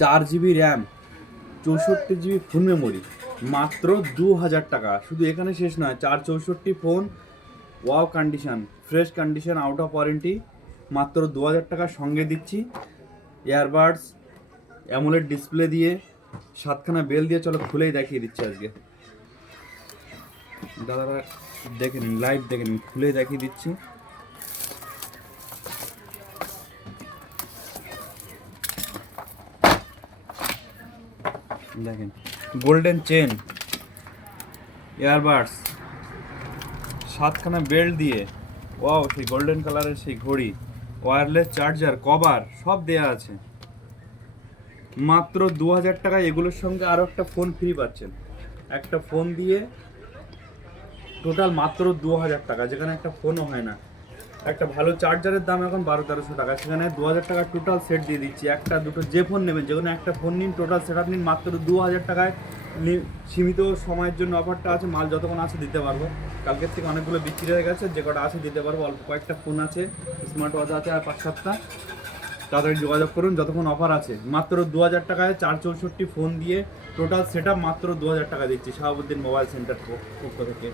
4 GB RAM, 64 GB ফুল memory, মাত্র 2000 টাকা। শুধু এখানে শেষ নয়, 464 phone, wow condition, fresh condition, out of warranty, মাত্র 2000 টাকার সঙ্গে দিচ্ছি। ইয়ারবাডস, অ্যামোলেড ডিসপ্লে দিয়ে, 7খানা বেল দিয়ে, চলো খুলেই দেখিয়ে দিচ্ছি আজকে। দাদারা দেখে নিন, লাইভ দেখে নিন, খুলেই দেখিয়ে দিচ্ছি। দেখেন, গোল্ডেন চেন, ইয়ারবাডস, 7খানা বেল্ট দিয়ে, ওয়াও সেই গোল্ডেন কালারের সেই ঘড়ি, ওয়্যারলেস চার্জার, কভার সব দেয়া আছে। মাত্র 2000 টাকায় এগুলোর সঙ্গে আরও একটা ফোন ফ্রি পাচ্ছেন। একটা ফোন দিয়ে টোটাল মাত্র 2000 টাকা, যেখানে একটা ফোনও হয় না। একটা ভালো চার্জারের দাম এখন 1200-1300 টাকা, সেখানে 2000 টাকার টোটাল সেট দিয়ে দিচ্ছি। একটা দুটো যে ফোন নেবেন, যে কোনো একটা ফোন নিন, টোটাল সেট আপ নিন, মাত্র 2000 টাকায়। সীমিত সময়ের জন্য অফারটা আছে, মাল যতক্ষণ আছে দিতে পারবো। কালকের থেকে অনেকগুলো বিক্রি হয়ে গেছে, যে কটা আছে দিতে পারবো। অল্প কয়েকটা ফোন আছে, স্মার্ট ওয়াচ আছে আর 5-7টা। তাড়াতাড়ি যোগাযোগ করুন যতক্ষণ অফার আছে। মাত্র 2000 টাকায় 464 ফোন দিয়ে টোটাল সেট আপ মাত্র 2000 টাকা দিচ্ছি, শাহাবুদ্দিন মোবাইল সেন্টার পক্ষ থেকে।